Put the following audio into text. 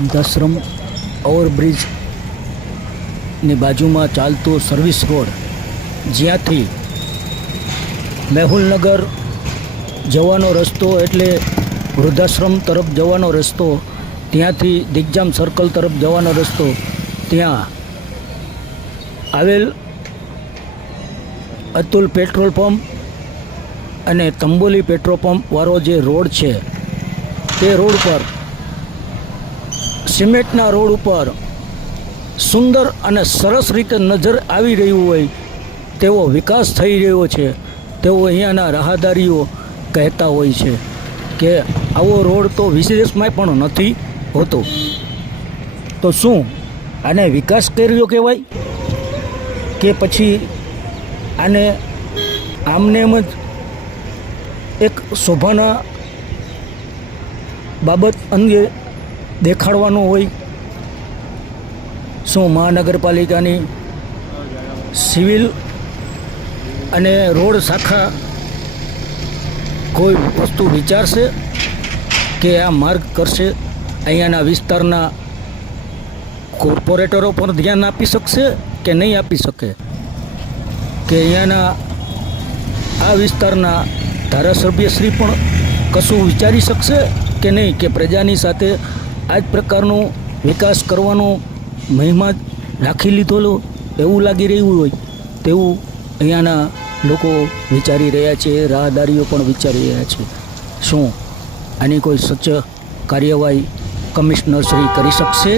વૃદ્ધાશ્રમ ઓવરબ્રિજની બાજુમાં ચાલતો service road, જ્યાંથી મેહુલનગર જવાનો રસ્તો એટલે વૃદ્ધાશ્રમ તરફ જવાનો રસ્તો, ત્યાંથી દિગ્જામ સર્કલ તરફ જવાનો રસ્તો, ત્યાં આવેલ અતુલ પેટ્રોલ પંપ અને તંબોલી પેટ્રોલ પંપ વાળો જે રોડ છે, તે રોડ પર સિમેન્ટના રોડ ઉપર સુંદર અને સરસ રીતે નજર આવી રહ્યું હોય તેવો વિકાસ થઈ રહ્યો છે, તેઓ અહીંયાના રાહદારીઓ કહેતા હોય છે કે આવો રોડ તો વિદેશમાં પણ નથી હોતો. તો શું આને વિકાસ કર્યો કહેવાય કે પછી આને આમને એમ જ એક શોભાના બાબત અંગે દેખાડવાનો હોય? શું મહાનગરપાલિકાની સિવિલ અને રોડ શાખા કોઈ વસ્તુ વિચારશે કે આ માર્ગ કરશે? અહીંયાના વિસ્તારના કોર્પોરેટરો પણ ધ્યાન આપી શકશે કે નહીં આપી શકે? કે અહીંયાના આ વિસ્તારના ધારાસભ્યશ્રી પણ કશું વિચારી શકશે કે નહીં? કે પ્રજાની સાથે આ જ પ્રકારનો વિકાસ કરવાનો મહિમા રાખી લીધો એવું લાગી રહ્યું હોય તેવું અહીંયાના લોકો વિચારી રહ્યા છે, રાહદારીઓ પણ વિચારી રહ્યા છે. શું આની કોઈ સચ્ચ કાર્યવાહી કમિશનર શ્રી કરી શકશે?